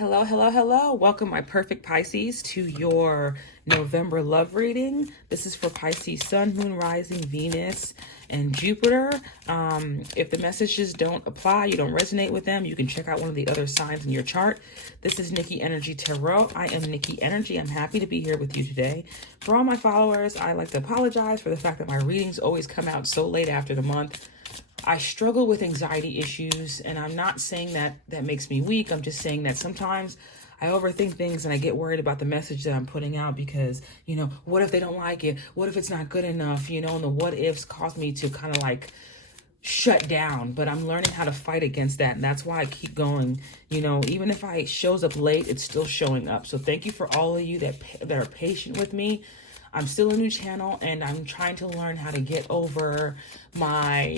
Hello, hello, hello. Welcome, my perfect Pisces, to your November love reading. This is for Pisces, Sun, Moon, Rising, Venus, and Jupiter. If the messages don't apply, you don't resonate with them, you can check out one of the other signs in your chart. This is Nikkienergytarot. I am Nikki Energy. I'm happy to be here with you today. For all my followers, I like to apologize for the fact that my readings always come out so late after the month. I struggle with anxiety issues, and I'm not saying that that makes me weak. I'm just saying that sometimes I overthink things and I get worried about the message that I'm putting out because, what if they don't like it? What if it's not good enough? And the what ifs cause me to kind of like shut down, but I'm learning how to fight against that. And that's why I keep going. Even if it shows up late, it's still showing up. So thank you for all of you that are patient with me. I'm still a new channel and I'm trying to learn how to get over my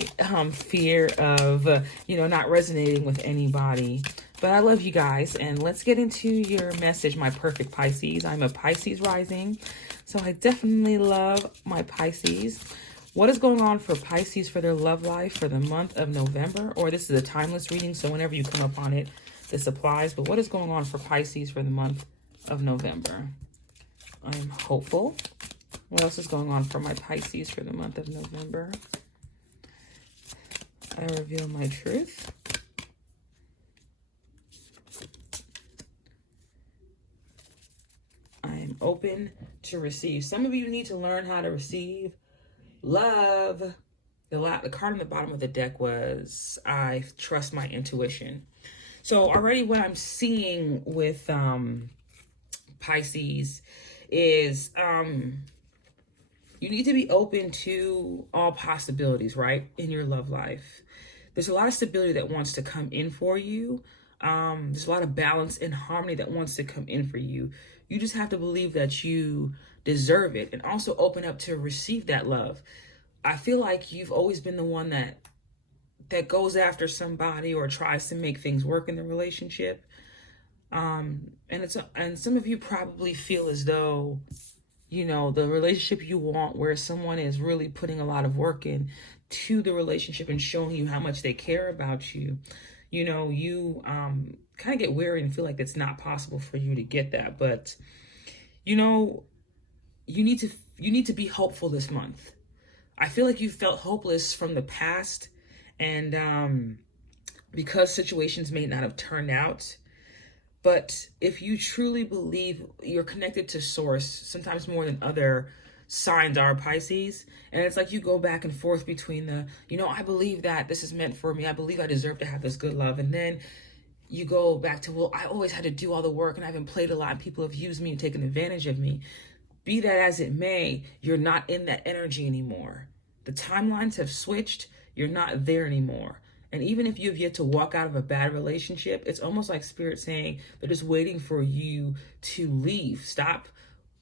fear of, not resonating with anybody. But I love you guys, and let's get into your message, my perfect Pisces. I'm a Pisces rising, so I definitely love my Pisces. What is going on for Pisces for their love life for the month of November? Or this is a timeless reading, so whenever you come upon it, this applies. But what is going on for Pisces for the month of November? I am hopeful. What else is going on for my Pisces for the month of November? I reveal my truth. I am open to receive. Some of you need to learn how to receive love. The card on the bottom of the deck was, I trust my intuition. So already what I'm seeing with Pisces is you need to be open to all possibilities, right, in your love life. There's a lot of stability that wants to come in for you. There's a lot of balance and harmony that wants to come in for you. You just have to believe that you deserve it and also open up to receive that love. I feel like you've always been the one that goes after somebody or tries to make things work in the relationship. And some of you probably feel as though, the relationship you want where someone is really putting a lot of work in to the relationship and showing you how much they care about you. You kind of get weary and feel like it's not possible for you to get that. But, you need to be hopeful this month. I feel like you felt hopeless from the past, and because situations may not have turned out. But if you truly believe you're connected to source, sometimes more than other signs are, Pisces, and it's like you go back and forth between I believe that this is meant for me. I believe I deserve to have this good love. And then you go back to, well, I always had to do all the work and I haven't played a lot and people have used me and taken advantage of me. Be that as it may, you're not in that energy anymore. The timelines have switched. You're not there anymore. And even if you have yet to walk out of a bad relationship, it's almost like Spirit saying they're just waiting for you to leave. Stop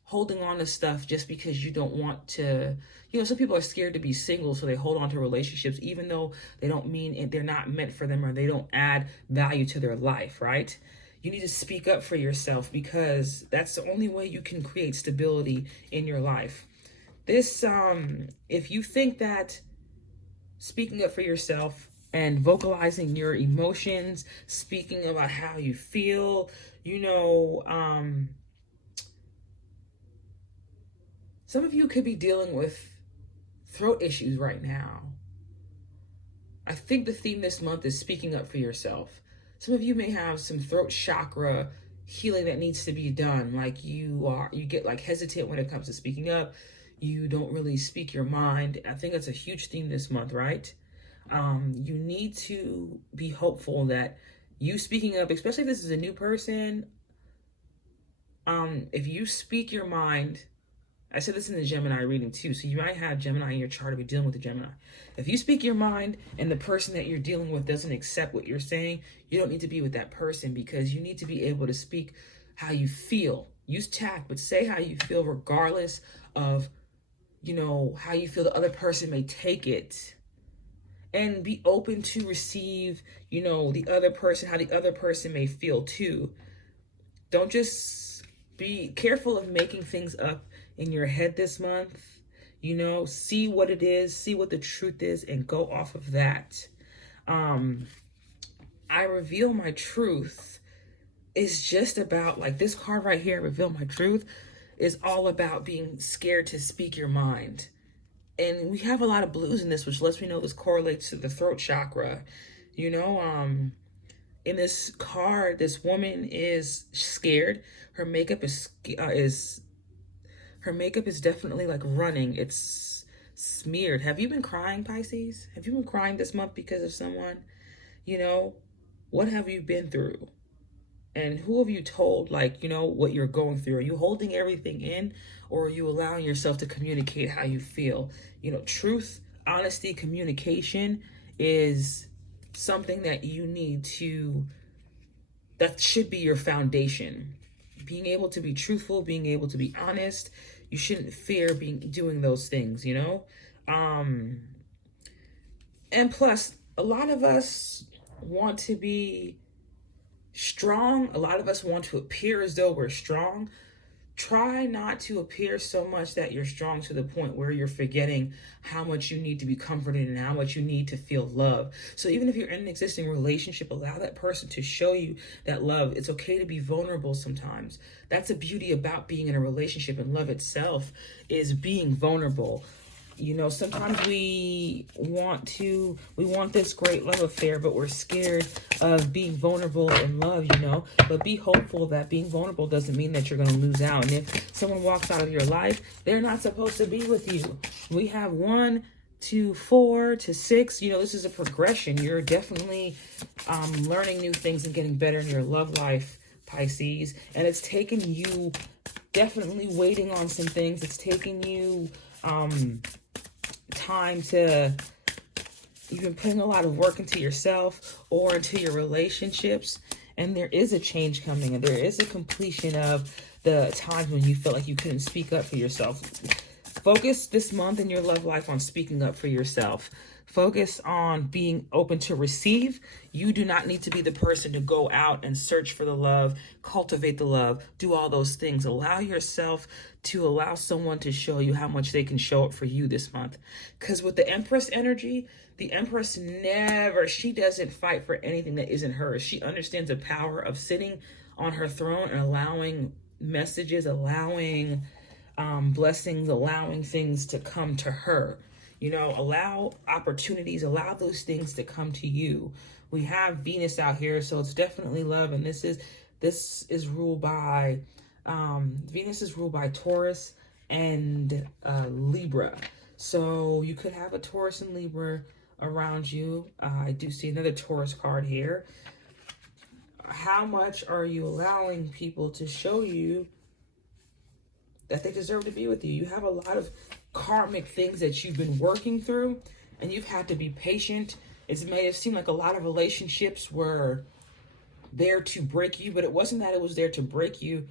holding on to stuff just because you don't want to. Some people are scared to be single, so they hold on to relationships, even though they don't mean they're not meant for them or they don't add value to their life, right? You need to speak up for yourself because that's the only way you can create stability in your life. This, if you think that speaking up for yourself and vocalizing your emotions, speaking about how you feel, some of you could be dealing with throat issues right now. I think the theme this month is speaking up for yourself. Some of you may have some throat chakra healing that needs to be done. Like you get like hesitant when it comes to speaking up. You don't really speak your mind. I think that's a huge theme this month, right? You need to be hopeful that you speaking up, especially if this is a new person, if you speak your mind, I said this in the Gemini reading too, so you might have Gemini in your chart if you're dealing with the Gemini. If you speak your mind and the person that you're dealing with doesn't accept what you're saying, you don't need to be with that person because you need to be able to speak how you feel. Use tact, but say how you feel regardless of, how you feel the other person may take it. And be open to receive, the other person, how the other person may feel too. Don't just be careful of making things up in your head this month. See what it is, see what the truth is, and go off of that. I reveal my truth is just about, like this card right here, Reveal My Truth, is all about being scared to speak your mind. And we have a lot of blues in this, which lets me know this correlates to the throat chakra. You know, in this card, this woman is scared. Her makeup is definitely like running. It's smeared. Have you been crying, Pisces? Have you been crying this month because of someone? You know, what have you been through? And who have you told, like, you know, what you're going through? Are you holding everything in, or are you allowing yourself to communicate how you feel? You know, truth, honesty, communication is something that you need to, that should be your foundation. Being able to be truthful, being able to be honest. You shouldn't fear doing those things, you know? And plus, a lot of us want to be strong. A lot of us want to appear as though we're strong. Try not to appear so much that you're strong to the point where you're forgetting how much you need to be comforted and how much you need to feel love. So even if you're in an existing relationship, allow that person to show you that love. It's okay to be vulnerable sometimes. That's the beauty about being in a relationship, and love itself is being vulnerable. You know, sometimes we want this great love affair, but we're scared of being vulnerable in love, you know. But be hopeful that being vulnerable doesn't mean that you're going to lose out. And if someone walks out of your life, they're not supposed to be with you. We have 1 to 4 to 6. You know, this is a progression. You're definitely learning new things and getting better in your love life, Pisces. And it's taken you definitely waiting on some things. It's taking you time to, you've been putting a lot of work into yourself or into your relationships, and there is a change coming, and there is a completion of the times when you felt like you couldn't speak up for yourself. Focus this month in your love life on speaking up for yourself. Focus on being open to receive. You do not need to be the person to go out and search for the love, cultivate the love, do all those things. Allow yourself to allow someone to show you how much they can show up for you this month. Because with the Empress energy, the Empress she doesn't fight for anything that isn't hers. She understands the power of sitting on her throne and allowing messages, allowing blessings, allowing things to come to her. You know, allow opportunities, allow those things to come to you. We have Venus out here, so it's definitely love. And this is ruled by, Venus is ruled by Taurus and Libra. So you could have a Taurus and Libra around you. I do see another Taurus card here. How much are you allowing people to show you that they deserve to be with you? You have a lot of karmic things that you've been working through, and you've had to be patient. It may have seemed like a lot of relationships were there to break you, but it wasn't that it was there to break you.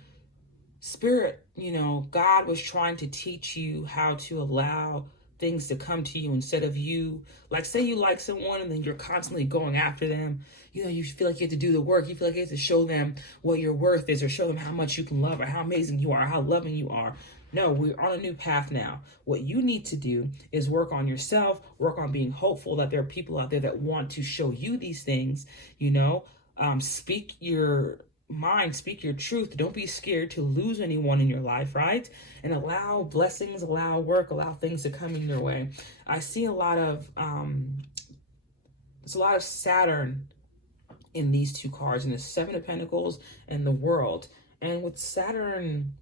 Spirit, you know, God was trying to teach you how to allow things to come to you instead of you, like, say you like someone and then you're constantly going after them. You know, you feel like you have to do the work. You feel like you have to show them what your worth is, or show them how much you can love, or how amazing you are, how loving you are. No, we're on a new path now. What you need to do is work on yourself, work on being hopeful that there are people out there that want to show you these things, you know. Speak your mind, speak your truth. Don't be scared to lose anyone in your life, right? And allow blessings, allow work, allow things to come in your way. I see a lot of, there's a lot of Saturn in these two cards, in the Seven of Pentacles and the World. And with Saturn,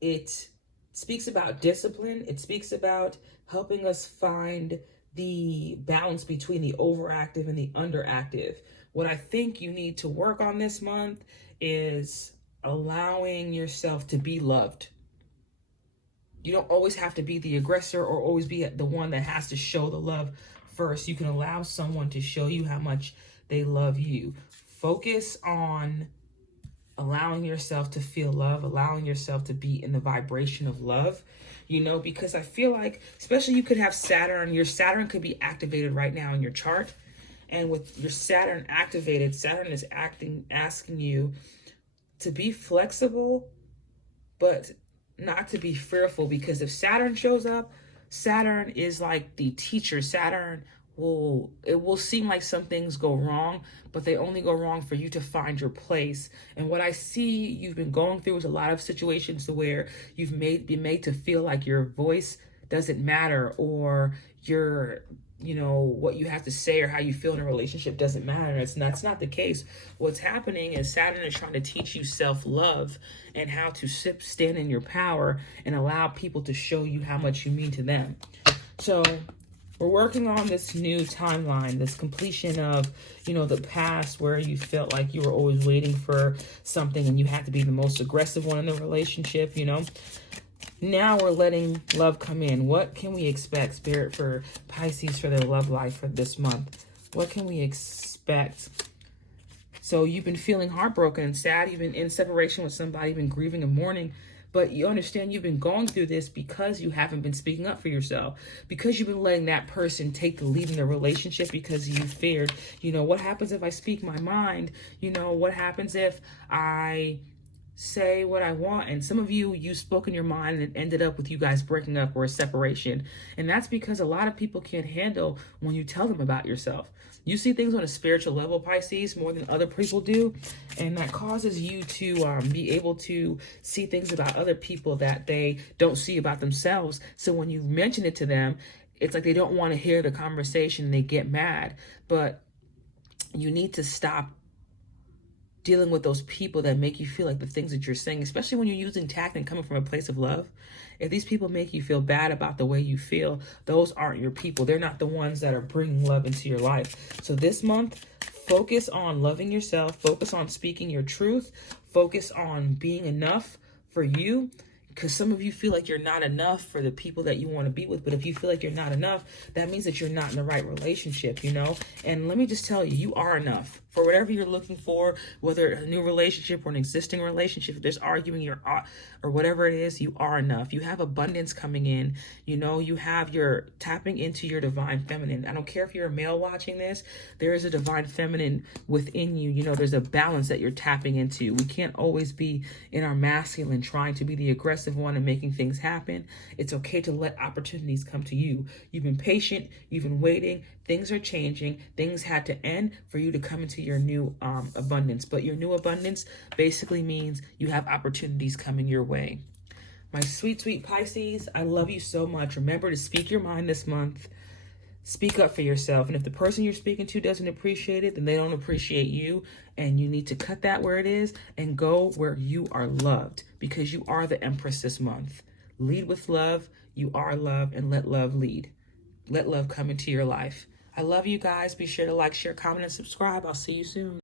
it speaks about discipline. It speaks about helping us find the balance between the overactive and the underactive. What I think you need to work on this month is allowing yourself to be loved. You don't always have to be the aggressor or always be the one that has to show the love first. You can allow someone to show you how much they love you. Focus on allowing yourself to feel love, allowing yourself to be in the vibration of love, you know, because I feel like, especially you could have Saturn, your Saturn could be activated right now in your chart. And with your Saturn activated, Saturn is asking you to be flexible, but not to be fearful, because if Saturn shows up, Saturn is like the teacher. Saturn it will seem like some things go wrong, but they only go wrong for you to find your place. And what I see you've been going through is a lot of situations to where you've been made to feel like your voice doesn't matter, or your, what you have to say or how you feel in a relationship doesn't matter. That's not the case. What's happening is Saturn is trying to teach you self-love and how to stand in your power and allow people to show you how much you mean to them. So we're working on this new timeline, this completion of, the past where you felt like you were always waiting for something and you had to be the most aggressive one in the relationship, Now we're letting love come in. What can we expect, Spirit, for Pisces for their love life for this month? What can we expect? So you've been feeling heartbroken and sad. You've been in separation with somebody, you've been grieving and mourning. But you understand you've been going through this because you haven't been speaking up for yourself. Because you've been letting that person take the lead in the relationship because you feared, what happens if I speak my mind? What happens if I say what I want? And some of you spoke in your mind and it ended up with you guys breaking up or a separation. And that's because a lot of people can't handle when you tell them about yourself. You see things on a spiritual level, Pisces, more than other people do. And that causes you to be able to see things about other people that they don't see about themselves. So when you mention it to them, it's like they don't want to hear the conversation and they get mad. But you need to stop dealing with those people that make you feel like the things that you're saying, especially when you're using tact and coming from a place of love. If these people make you feel bad about the way you feel, those aren't your people. They're not the ones that are bringing love into your life. So this month, focus on loving yourself, focus on speaking your truth, focus on being enough for you. Because some of you feel like you're not enough for the people that you want to be with. But if you feel like you're not enough, that means that you're not in the right relationship, And let me just tell you, you are enough for whatever you're looking for, whether a new relationship or an existing relationship. If there's arguing or whatever it is, you are enough. You have abundance coming in. You're tapping into your divine feminine. I don't care if you're a male watching this, there is a divine feminine within you. There's a balance that you're tapping into. We can't always be in our masculine trying to be the aggressive one and making things happen. It's okay to let opportunities come to you. You've been patient, you've been waiting, things are changing, things had to end for you to come into your new abundance. But your new abundance basically means you have opportunities coming your way. My sweet, sweet Pisces, I love you so much. Remember to speak your mind this month. Speak up for yourself. And if the person you're speaking to doesn't appreciate it, then they don't appreciate you. And you need to cut that where it is and go where you are loved, because you are the Empress this month. Lead with love. You are love, and let love lead. Let love come into your life. I love you guys. Be sure to like, share, comment, and subscribe. I'll see you soon.